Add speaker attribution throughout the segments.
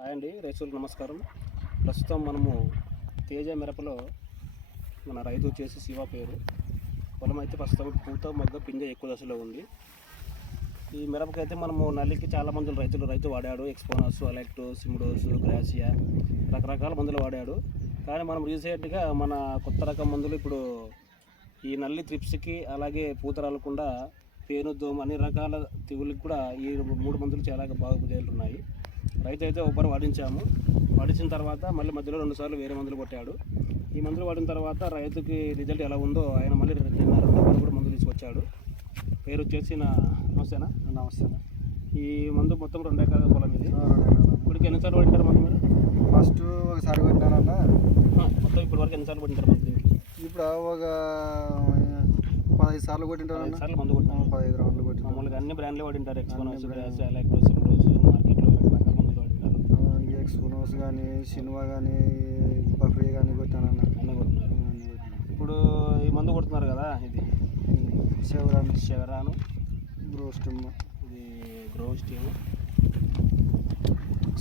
Speaker 1: Hi అండి రైతులకు నమస్కారం. ప్రస్తుతం మనము తేజ మిరపలో మన రైతు వచ్చేసి శివ పేరు. పొలం అయితే ప్రస్తుతం పూత మొగ్గ పింజ ఎక్కువ దశలో ఉంది. ఈ మిరపకైతే మనము నల్లికి చాలా మందులు రైతులు రైతు వాడాడు. ఎక్స్పోనస్ అలెక్టో సిమ్డోస్ గ్రాసియా రకరకాల మందులు వాడాడు. కానీ మనం రీసెంట్గా మన కొత్త రకం మందులు ఇప్పుడు ఈ నల్లి త్రిప్స్కి అలాగే పూత రాలకుండా పేను దోమ అన్ని రకాల తెగుళ్ళకి కూడా ఈ మూడు మందులు చాలా బాగా ఉన్నాయి. రైతు అయితే ఒకరు వాడించాము వాడించిన తర్వాత మళ్ళీ మధ్యలో రెండు సార్లు వేరే మందులు కొట్టాడు. ఈ మందులు వాడిన తర్వాత రైతుకి రిజల్ట్ ఎలా ఉందో ఆయన మళ్ళీ రెండున్నర వాళ్ళు కూడా మందులు తీసుకొచ్చాడు. పేరు వచ్చేసి నా నమస్తేనా?
Speaker 2: నమస్తే.
Speaker 1: ఈ మందు మొత్తం రెండు ఎకరాల పొలం ఇది. ఇప్పటికి ఎన్నిసార్లు పడింటారు మందు మీరు?
Speaker 2: ఫస్ట్ ఒకసారి కొట్టినానన్న
Speaker 1: ఆ, మొత్తం ఇప్పటి వరకు ఎన్నిసార్లు పడింటారు మందు?
Speaker 2: ఇప్పుడు ఒక పదహైదు సార్లు కొట్టింటానన్న
Speaker 1: ఎన్నిసార్లు మందు కొట్టినాము
Speaker 2: పదహైదు రౌండ్లు కొట్టినా
Speaker 1: మామూలుగా అన్ని బ్రాండ్లే వాడింటారు. ఎక్స్పోనస్ ఎలక్ట్రోస్ మార్కెట్లో రకరకాల
Speaker 2: ఎక్స్పోనోస్ కానీ సినిమా కానీ బఫ్రీ కానీ కొట్టానన్న.
Speaker 1: అన్నీ ఇప్పుడు ఈ మందు కొడుతున్నారు కదా ఇది.
Speaker 2: సెవరాన్
Speaker 1: షెవరాను
Speaker 2: బ్రోస్టమ్
Speaker 1: ఇది గ్రోవ్ స్టీమ్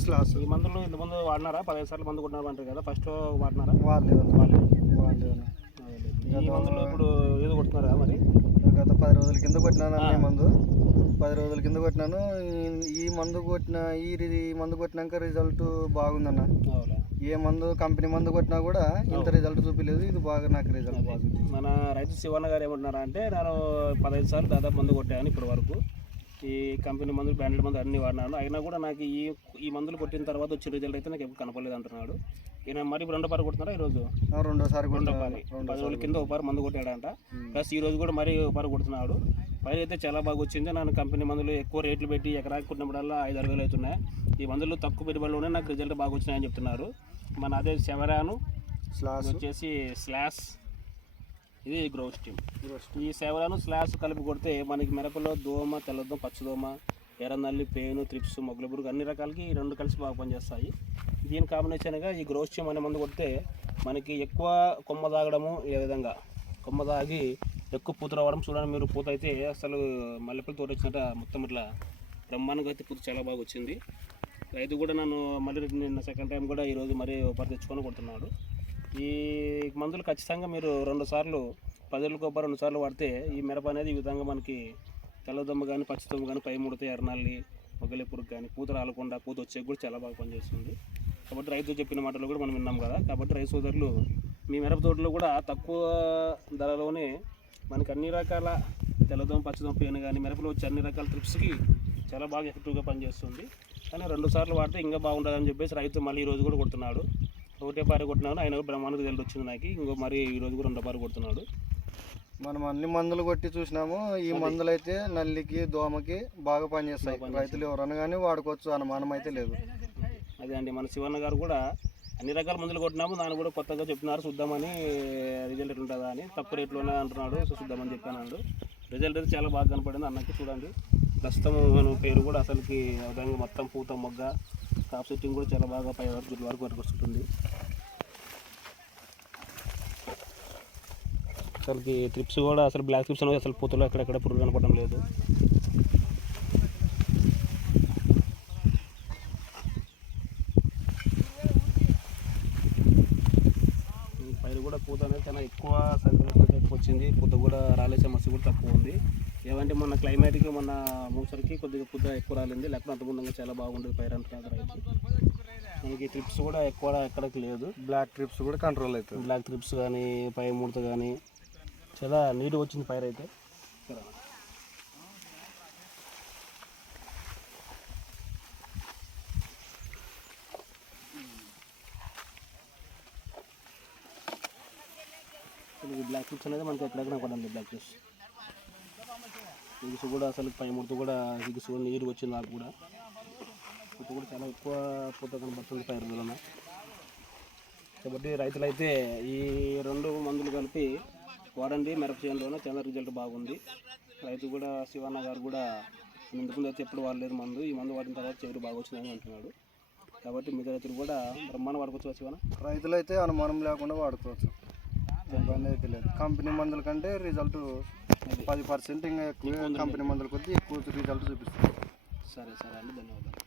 Speaker 2: స్లాస్
Speaker 1: ఈ మందులు ఇంత ముందు వాడినారా? పదహైదు సార్లు మందు కొట్టినారు అంటారు కదా. ఫస్ట్ వాడినారా?
Speaker 2: వాళ్ళేదన్న
Speaker 1: వాళ్ళు
Speaker 2: వాళ్ళేదన్న
Speaker 1: ఈ మందులు ఇప్పుడు ఏదో కొడుతున్నారా మరి?
Speaker 2: గత పది రోజుల కింద కొట్టినానన్న ఈ. మందు. పది రోజుల కింద కొట్టినాను. ఈ- మందు కొట్టిన ఈ మందు కొట్టినాక రిజల్ట్ బాగుందన్న. ఏ మందు కంపెనీ మందు కొట్టినా కూడా ఇంత రిజల్ట్ చూపించలేదు ఇది బాగా నాకు రిజల్ట్ బాగుంది.
Speaker 1: మన రైతు శివన్న గారు ఏమంటున్నారా అంటే నేను పదహైదు సార్లు దాదాపు మందు కొట్టాను ఇప్పటి వరకు ఈ కంపెనీ మందులు బ్రాండెడ్ మందులు అన్ని వాడినాను. అయినా కూడా నాకు ఈ ఈ మందులు కొట్టిన తర్వాత వచ్చిన రిజల్ట్ అయితే నాకు ఎప్పుడు కనపడలేదు అంటున్నాడు. ఈయన మరి రెండో పారు కొడుతున్నారా ఈరోజు?
Speaker 2: రెండోసారి
Speaker 1: రెండో పారి. పది రోజుల కింద ఒక పారు మందు కొట్టాడంట. ప్లస్ ఈ రోజు కూడా మరీ ఒక పారు కొడుతున్నాడు. పైరు అయితే చాలా బాగా వచ్చింది. నేను కంపెనీ మందులు ఎక్కువ రేట్లు పెట్టి ఎకరాకి కొట్టినప్పుడల్లా ఐదు ఆరు వేలు అవుతున్నాయి. ఈ మందులు తక్కువ పెట్టుబడిలోనే నాకు రిజల్ట్ బాగా వచ్చినాయని చెప్తున్నారు. మన అదే శవరాను
Speaker 2: స్లాస్
Speaker 1: ఇది వచ్చేసి స్లాష్ ఇది గ్రో స్టీమ్ ఈ సేవలను స్లాబ్స్ కలిపి కొడితే మనకి మిరపలో దోమ తెల్లదోమ పచ్చదోమ ఎర్రనల్లి పేను త్రిప్స్ మొగల అన్ని రకాలకి ఈ రెండు కలిసి బాగా పనిచేస్తాయి. దీని కాంబినేషన్గా ఈ గ్రో స్టీమ్ అనే మందు కొడితే మనకి ఎక్కువ కొమ్మ తాగడము ఏ విధంగా. కొమ్మ తాగి ఎక్కువ పూత రావడం చూడండి మీరు పూత అయితే అసలు మల్లెపూల తోట వచ్చినట్ట మొత్తం ఇట్లా బ్రహ్మాండంగా అయితే పూత చాలా బాగా వచ్చింది. రైతు కూడా నన్ను మళ్ళీ నిన్న సెకండ్ టైం కూడా ఈరోజు మరీ ఒకటి తెచ్చుకొని కొడుతున్నాడు. ఈ మందులు ఖచ్చితంగా మీరు రెండు సార్లు పది కొబ్బరి రెండు సార్లు వాడితే ఈ మిరప అనేది ఈ విధంగా మనకి తెల్లదొమ్మ కానీ పచ్చిదొమ్మ కానీ పై ముడత ఎర్రనల్లి మొగలి పురుగు కానీ పూత రాలకుండా పూత వచ్చే కూడా చాలా బాగా పనిచేస్తుంది. కాబట్టి రైతు చెప్పిన మాటలు కూడా మనం విన్నాం కదా. కాబట్టి రైతు సోదరులు మీ మిరప తోటలో కూడా తక్కువ ధరలోనే మనకి అన్ని రకాల తెల్లదోమ పచ్చదోమ పేను కానీ మిరపలో వచ్చే అన్ని రకాల ట్రిప్స్కి చాలా బాగా ఎఫెక్టివ్గా పనిచేస్తుంది. కానీ రెండు సార్లు వాడితే ఇంకా బాగుంటుందని చెప్పేసి రైతు మళ్ళీ ఈ రోజు కూడా కొడుతున్నాడు. ఒకటే పారి కొట్టినాడు ఆయన కూడా తెలిసి వచ్చింది నాకు. ఇంకో మరి ఈ రోజు కూడా రెండో పారి కొడుతున్నాడు.
Speaker 2: మనం అన్ని మందులు కొట్టి చూసినాము. ఈ మందులు అయితే నల్లికి దోమకి బాగా పనిచేస్తాయి. రైతులు ఎవరన్నా కానీ వాడుకోవచ్చు. అనుమానం అయితే లేదు.
Speaker 1: అదే అండి మన శివన్న గారు కూడా అన్ని రకాల మందులు కొట్టినాము. దాన్ని కూడా కొత్తగా చెప్తున్నారు చూద్దామని రిజల్ట్ ఎట్లుంటుందా అని. తక్కువ రేట్లోనే అంటున్నాడు. సో చూద్దామని చెప్పాను రిజల్ట్ అయితే చాలా బాగా కనపడింది అన్నకి చూడండి. ప్రస్తుతం పేరు కూడా అసలుకి విధంగా మొత్తం పూత మొగ్గ కాప్ సెట్టింగ్ కూడా చాలా బాగా పై వరకు వరకు వరకు అసలుకి ట్రిప్స్ కూడా అసలు బ్లాక్ ట్రిప్స్ అనేది అసలు పూతలో ఎక్కడెక్కడ పురుగు కనపడడం లేదు. పైరు కూడా పూత అనేది చాలా ఎక్కువ సంఖ్యలో పూత ఎక్కువ వచ్చింది. పూత కూడా రాలే సమస్య కూడా తక్కువ ఉంది. ఏమంటే మన క్లైమేట్కి మన మూసరికి కొద్దిగా పూత ఎక్కువ రాలింది. లేకపోతే అంతకుముందు చాలా బాగుండేది పైరు రైతు మనకి ట్రిప్స్ కూడా ఎక్కువ ఎక్కడికి లేదు.
Speaker 2: బ్లాక్ ట్రిప్స్ కూడా కంట్రోల్ అవుతుంది.
Speaker 1: బ్లాక్ ట్రిప్స్ కానీ పై ముడత కానీ చాలా నీట్గా వచ్చింది పైర్ అయితే. బ్లాక్ ట్రిప్స్ అనేది మనకి ఎక్కడెక్కడ పడండి బ్లాక్ ట్రిప్స్ ఇగుసు కూడా అసలు పై ముడత కూడా ఇగుసు కూడా నీరు వచ్చింది నాకు కూడా. ఇప్పుడు కూడా చాలా ఎక్కువ పూత కనబడుతుంది పైరులోన కాబట్టి రైతులైతే ఈ రెండు మందులు కలిపి వాడండి మిరప చేనులోనే చాలా రిజల్ట్ బాగుంది. రైతు కూడా శివన్న గారు కూడా ఇంతకు ముందు అయితే ఎప్పుడు వాడలేదు మందు ఈ మందు వాడిన తర్వాత చెవులు బాగా వచ్చిందని అంటున్నాడు. కాబట్టి మిగతా రైతులు కూడా బ్రహ్మాండ వాడుకోవచ్చు శివన్న?
Speaker 2: రైతులు అయితే అనుమానం లేకుండా వాడుకోవచ్చు. ఇబ్బంది అయితే లేదు. కంపెనీ మందుల కంటే రిజల్ట్ పది పర్సెంట్ ఇంకా ఎక్కువ కంపెనీ మందుల కొద్ది ఎక్కువ రిజల్ట్ చూపిస్తుంది.
Speaker 1: సరే సరే అండి. ధన్యవాదాలు.